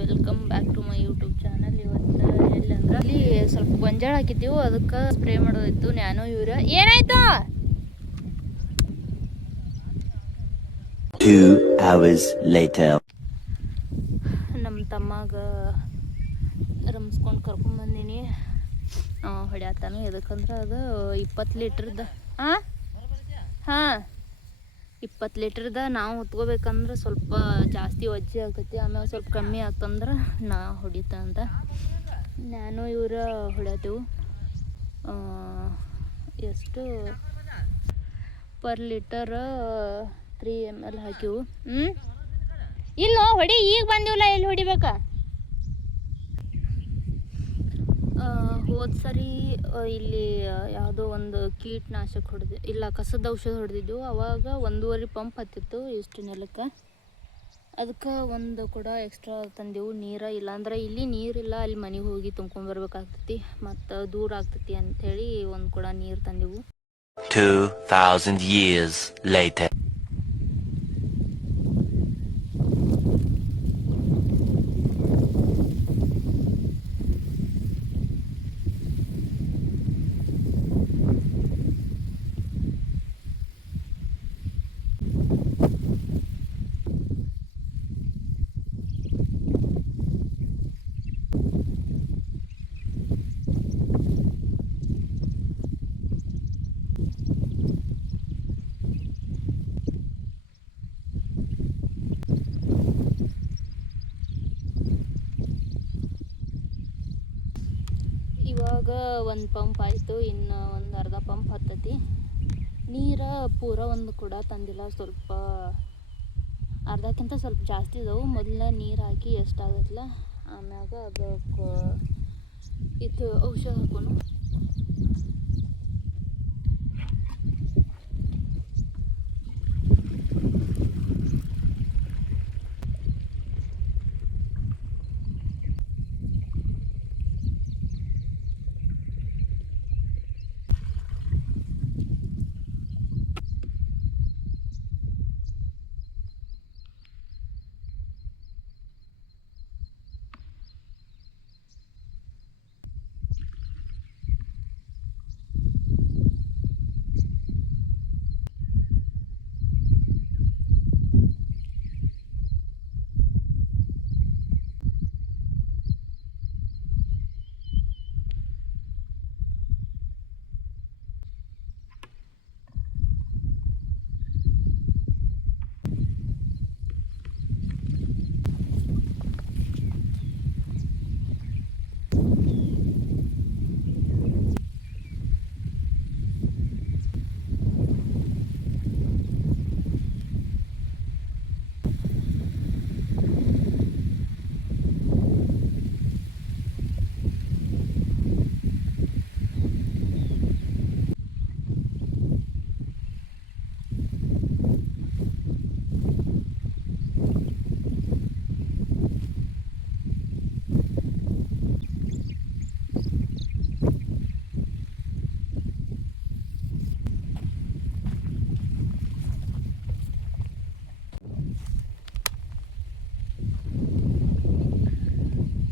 Welcome back to my YouTube channel. ಇವತ್ತು ಎಲ್ಲಂದ್ರೆ ಅಲ್ಲಿ ಸ್ವಲ್ಪ ಗೊಂಜಾಳ ಹಾಕಿದ್ದೀವಿ, ಅದಕ್ಕೆ ಸ್ಪ್ರೇ ಮಾಡೋದಿತ್ತು. Nano urea. ಏನಾಯ್ತು? 2 hours later. ನಮ್ಮ ತಮ್ಮಾಗ ರಮ್ಸ್ಕೊಂಡು ಕರ್ಕೊಂಬಂದಿನಿ. ಹೊಡ್ಯಾತಾನು. ಎದಕ್ಕಂದ್ರೆ ಅದು 20 ಲೀಟ್ರದ. ಹಾಂ 20 ಲೀಟ್ರದ ನಾವು ಹೊತ್ಕೋಬೇಕಂದ್ರೆ ಸ್ವಲ್ಪ ಜಾಸ್ತಿ ವಜ್ಜೆ ಆಗ್ತೈತಿ. ಆಮೇಲೆ ಸ್ವಲ್ಪ ಕಮ್ಮಿ ಆಗ್ತಂದ್ರೆ ನಾ ಹೊಡಿತಂತ ನ್ಯಾನೋ ಯೂರಿಯಾ ಹೊಡ್ಯಾತೆವು. ಎಷ್ಟು ಪರ್ ಲೀಟರ್ 3 ml ಹಾಕಿವು. ಇಲ್ಲೋ ಹೊಡಿ, ಈಗ ಬಂದಿವಲ್ಲ, ಎಲ್ಲಿ ಹೊಡಿಬೇಕಾ? ಹೋದ ಸರಿ ಇಲ್ಲಿ ಯಾವುದೋ ಒಂದು ಕೀಟನಾಶಕ ಇಲ್ಲ ಕಸದ ಔಷಧ ಹೊಡೆದಿದ್ದು. ಅವಾಗ 1.5 ಪಂಪ್ ಹತ್ತಿತ್ತು ಇಷ್ಟು ನೆಲಕ್ಕೆ. ಅದಕ್ಕೆ ಒಂದು ಕೂಡ ಎಕ್ಸ್ಟ್ರಾ ತಂದೆವು ನೀರು. ಇಲ್ಲಾಂದ್ರೆ ಇಲ್ಲಿ ನೀರಿಲ್ಲ, ಅಲ್ಲಿ ಮನೆಗೆ ಹೋಗಿ ತುಂಬ್ಕೊಂಡ್ಬರ್ಬೇಕಾಗ್ತೈತಿ, ಮತ್ತು ದೂರ ಆಗ್ತೈತಿ ಅಂಥೇಳಿ ಒಂದು ಕೂಡ ನೀರು ತಂದೆವು. 2000 years later. ಇವಾಗ ಒಂದು ಪಂಪ್ ಆಯಿತು, ಇನ್ನು ಒಂದು ಅರ್ಧ ಪಂಪ್ ಹತ್ತೈತಿ. ನೀರು ಪೂರ ಒಂದು ಕೂಡ ತಂದಿಲ್ಲ, ಸ್ವಲ್ಪ ಅರ್ಧಕ್ಕಿಂತ ಸ್ವಲ್ಪ ಜಾಸ್ತಿ ಇದಾವೆ. ಮೊದಲೇ ನೀರು ಹಾಕಿ ಎಷ್ಟಾಗತ್ತಲ್ಲ, ಆಮ್ಯಾಗ ಅದಕ್ಕೆ ಇದು ಔಷಧ ಹಾಕೋಣ.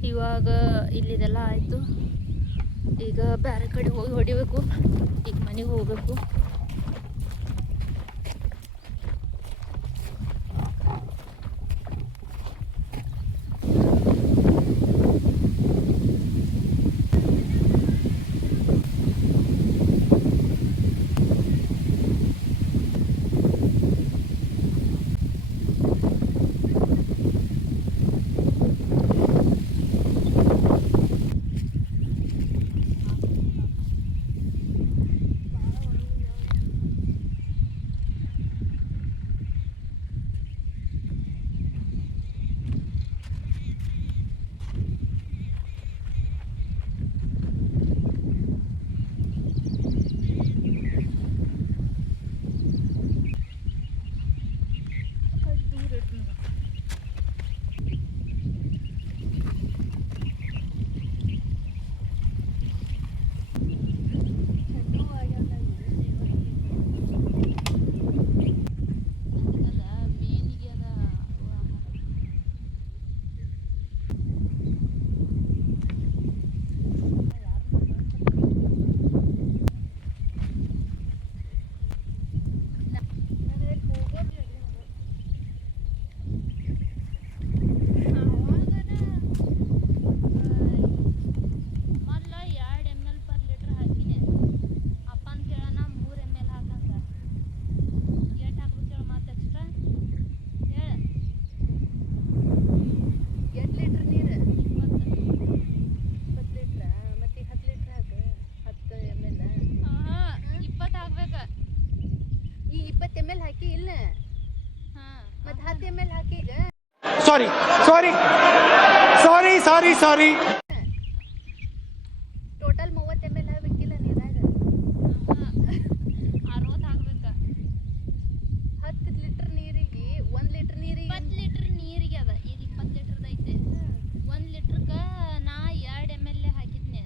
ಇವಾಗ ಇಲ್ಲಿದೆಲ್ಲ ಆಯಿತು. ಈಗ ಬೇರೆ ಕಡೆ ಹೋಗಿ ಹೊಡಿಬೇಕು. ಈಗ ಮನೆಗೆ ಹೋಗಬೇಕು. ಸಾರಿ ಸಾರಿ ಸಾರಿ ಸಾರಿ ಸಾರಿ. ಟೋಟಲ್ 30 ml ಹಾಕ್ಬೇಕಿಲ್ಲ ನೀರಾಗ. 60 ಹಾಕ್ಬೇಕ. 10 ಲೀಟರ್ ನೀರಿಗೆ 1 ಲೀಟರ್ ನೀರಿಗೆ 20 ಲೀಟರ್ ನೀರಿಗೆ ಅದ. ಈಗ 20 ಲೀಟರ್ದ ಐತೆ. 1 ಲೀಟರ್ಕ ನಾ 2 ml ಹಾಕಿದ್ನೆ.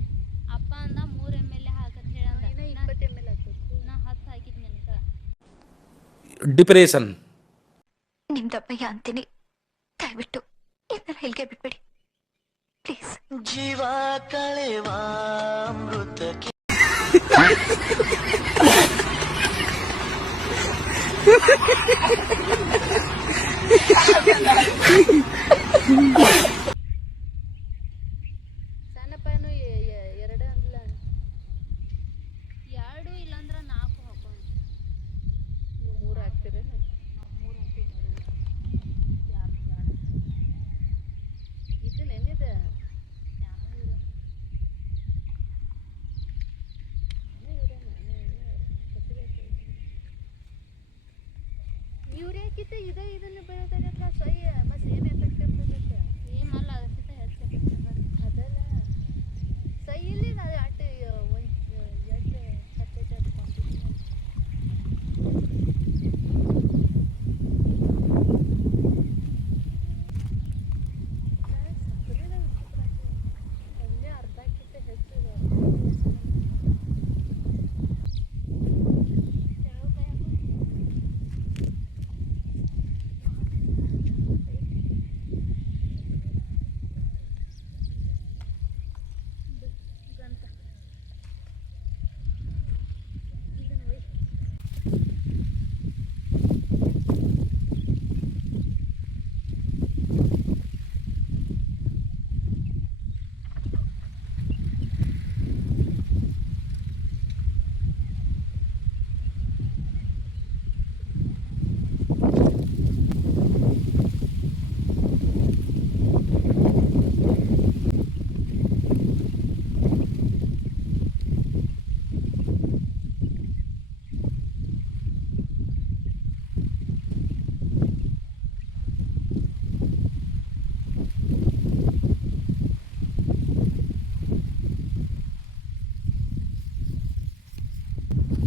ಅಪ್ಪ ಅಂದ 3 ml ಹಾಕಂತ ಹೇಳಂದ. 20 ml ಹಾಕ್ಬೇಕು. ನಾ 10 ಹಾಕಿದ್ನೆ ನನಗ. ಡಿಪ್ರೆಷನ್. ನಿಮ್ದಪ್ಪಯ್ಯ ಅಂತೀನಿ, ದಯವಿಟ್ಟು ಇದನ್ನ ಹೇಳಿಕೆ ಬಿಟ್ಬಿಡಿ ಪ್ಲೀಸ್. ಜೀವ ಕಳೆವ ಅಮೃತಕ್ಕೆ ಸಣ್ಣಪ್ಪನು 2 ಅಂದ್ಲ. 2 ಇಲ್ಲಾಂದ್ರ 4 ಹಾಕೋಣ. 3 ಹಾಕ್ತಿರೇನು? 3 ಹಾಕಿ ಇದು ನೆನೆದ ಯೂರಿಯಾಕ್ಕಿಂತ ಇದನ್ನು ಬೆಳೆದಾಗತ್ತ ಸೊಯ್ಯ ಮತ್ತೆ ಏನು ಎಫೆಕ್ಟ್ ಇರ್ತದೆ? ಏಮಲ್ಲ, ಅದಕ್ಕಿಂತ ಹೆಚ್ಚು ಎಫೆಕ್ಟ್ ಇರ್ತದೆ. ಅದಲ್ಲ ಸೈ ಇಲ್ಲಿ ಅದು ಅಟ್ಟು ಎಷ್ಟು ಹತ್ತೈತೆ ಅದು ಕ್ವಾಂಟಿಟಿ. ಒಂದೇ ಅರ್ಧಕ್ಕಿಂತ ಹೆಚ್ಚು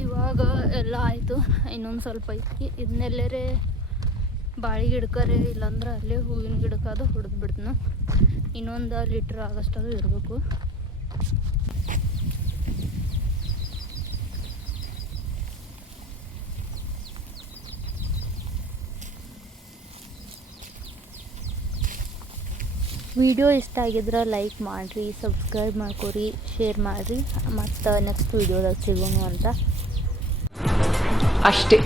ಇವಾಗ ಎಲ್ಲ ಆಯಿತು. ಇನ್ನೊಂದು ಸ್ವಲ್ಪ ಐತಿ. ಇದನ್ನೆಲ್ಲರೇ ಬಾಳೆ ಗಿಡಕ್ಕರೆ ಇಲ್ಲಾಂದ್ರೆ ಅಲ್ಲೇ ಹೂವಿನ ಗಿಡಕ್ಕಾದ ಹೊಡೆದು ಬಿಡ್ತೀನಿ. ಇನ್ನೊಂದು ಲೀಟ್ರ್ ಆಗಷ್ಟದು ಇರಬೇಕು. ವಿಡಿಯೋ ಇಷ್ಟ ಆಗಿದ್ರೆ ಲೈಕ್ ಮಾಡಿರಿ, ಸಬ್ಸ್ಕ್ರೈಬ್ ಮಾಡ್ಕೊರಿ, ಶೇರ್ ಮಾಡಿರಿ. ಮತ್ತು ನೆಕ್ಸ್ಟ್ ವಿಡಿಯೋದಾಗ ಸಿಗೋಣ ಅಂತ ಅಷ್ಟೇ.